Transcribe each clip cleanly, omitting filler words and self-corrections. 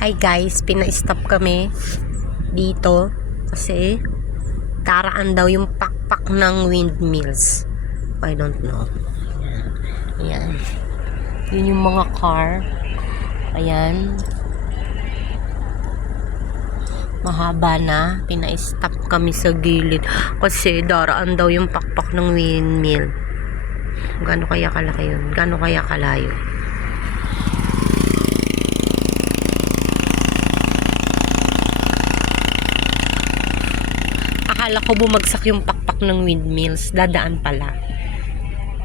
Hi guys, pina-stop kami dito kasi daraan daw yung pakpak ng windmills. I don't know. Ayan. Yun yung mga car. Ayan. Mahaba na. Pina-stop kami sa gilid kasi daraan daw yung pakpak ng windmill. Gaano kaya kalaki yun? Gaano kaya kalayo? Akala ko bumagsak yung pakpak ng windmills. Dadaan pala.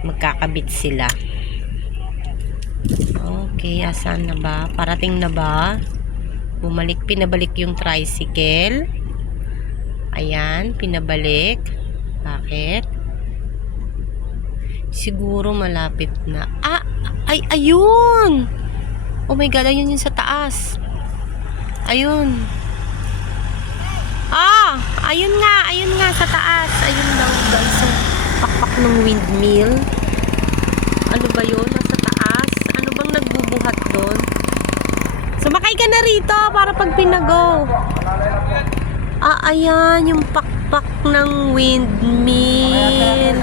Magkakabit sila. Okay, asan na ba? Parating na ba? Pinabalik yung tricycle. Ayan, pinabalik. Bakit? Siguro malapit na. Ayun! Oh my God, ayun yung sa taas. Ayun. Ayun nga sa taas. Ayun daw guys, yung pakpak ng windmill. Ano ba yun? Nasa taas? Ano bang nagbubuhat doon? Sumakay ka na rito para pag pinago. Ayan, yung pakpak ng windmill.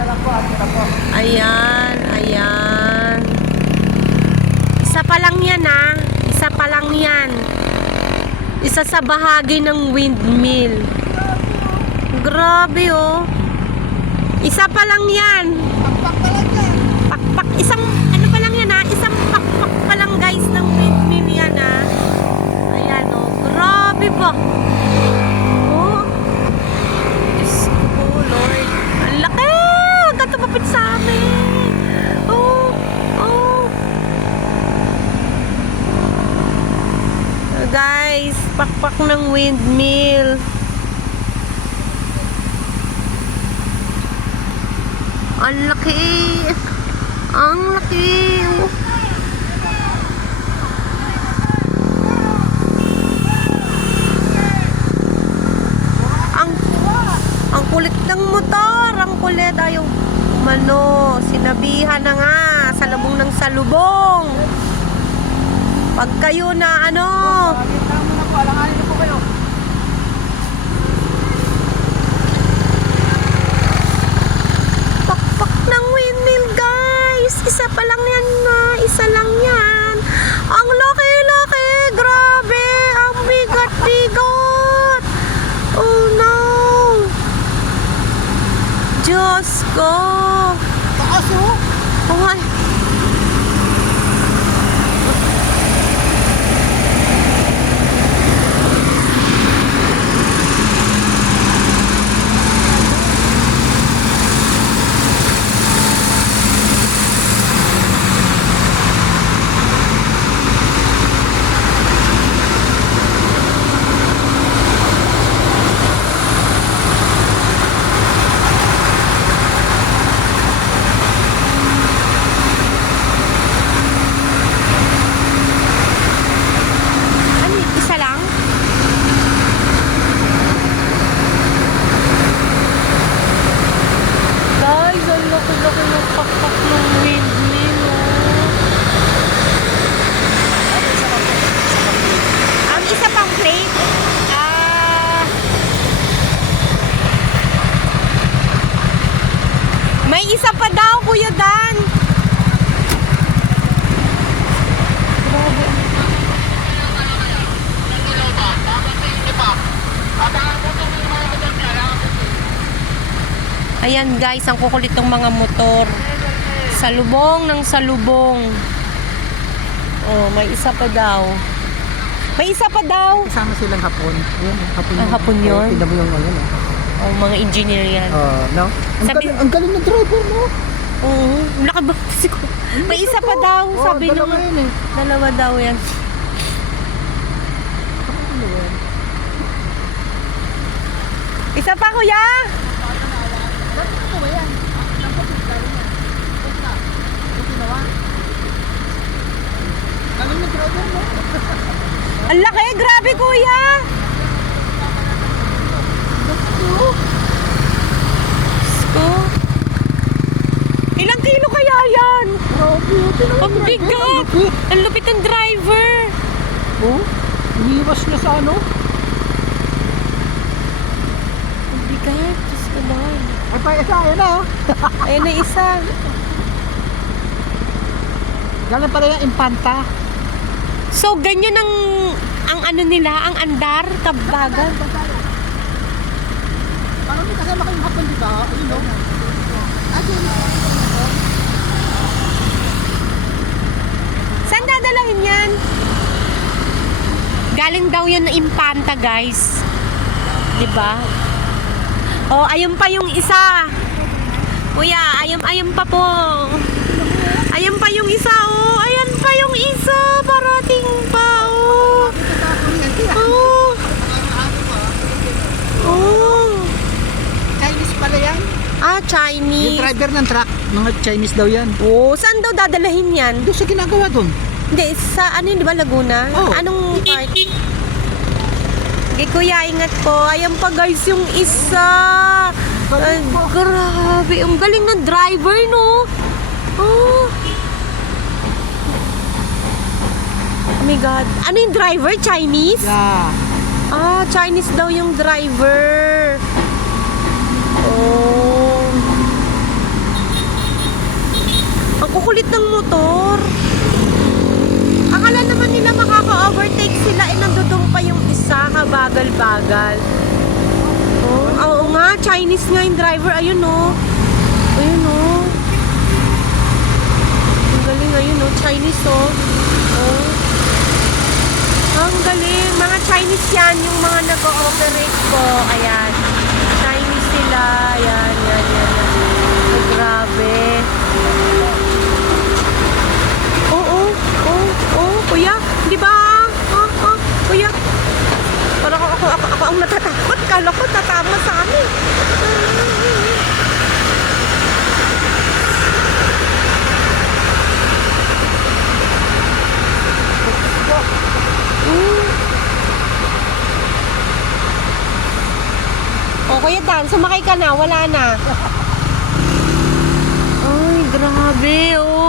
Ayan. Isa pa lang yan Isa pa lang yan. Isa sa bahagi ng windmill. Grabe oh. Isa pa lang yan. Pakpak pa lang yan. Pakpak. Isang ano pa lang yan Isang pakpak pa lang guys ng windmill yan Ayan oh. Grabe ba? Oh. Diyos ko Lord. Ang laki. Huwag ka tumapit sa amin. Oh. Guys, pakpak ng windmill. Ang laki. Ang laki. Ang kulit ng motor. Ang kulit. Ayaw sinabihan na nga. Salubong ng salubong. Pag kayo na Pakita mo na po. Alanganin na po kayo. Pakpak ng windmill guys. Isa pa lang yan Isa lang yan. Ang laki-laki. Grabe. Ang bigat-bigat. Oh no. Diyos ko. Taas oh. Oh my. Laki ng pakpak ng windmill Ang isa pang plate may isa pa daw Kuya Dan. Grabe. Ayan guys, ang kukulit ng mga motor. Salubong ng salubong. Oh, may isa pa daw. Kasama silang hapon. Ayan, hapon Ang hapon yun? Tignan mo yung Oh, mga engineer yan. no? Ang galing ng driver, no? Oo, nakabaktis ko. May isa pa daw, sabi nung dalawa yun dalawa daw yan. Isa pa kuya? Galing ng driver, no? Ang laki, grabe kuya. Sko. Ilang kilo kaya yan? Grabe, Ang bigat! Ang lupit ng driver! Oh? iwas niya sa ano. Ang bigat. Diyos ko Lord. Ay pa, isa, ayan na oh. Ayun na isa. Galing pala yung impanta. So, ganyan ang ano nila, ang andar, kabagal. Parang may kasama kayong hapon, di ba? Ayun o. Saan dadalahin yan? Galing daw yan na impanta, guys. Diba? Oh, ayun pa yung isa. Kuya, ayun pa po. Ayun pa yung isa, oh. Ayan pa yung isa. Parating pa, oh. Oh. Oh. Chinese pala yan. Ah, Yung Chinese. driver ng truck, mga Chinese daw yan. Oh, saan daw dadalahin yan? Doon sa ginagawa doon. Hindi, sa ano yun, di ba, Laguna? Oo. Anong part? Okay, kuya, ingat po. Ayan pa, guys, yung isa. Ay, grabe. Ang galing ng driver, no? Oh. Oh my God. Ano yung driver? Chinese? Yeah. Ah, Chinese daw yung driver. Oh. Ang kukulit ng motor. Akala naman nila makaka-overtake sila, eh nandudong pa yung isa, kabagal-bagal. Oh, oo nga, Chinese nga yung driver. Ayun oh. Ayun oh. Ang galing, ayun oh. Chinese oh. Oh. Ang galing. Mga Chinese yan, yung mga nag-ooperate po. Ayan. Chinese sila. Ayan, yan, yan, yan. Oh, grabe. Kuya, di ba? Kuya. Parang ako ang natatakot. Kala ko tatama sa amin. Oh, Kuya Dan, sumakay ka na. Wala na. Ay, grabe. Oh.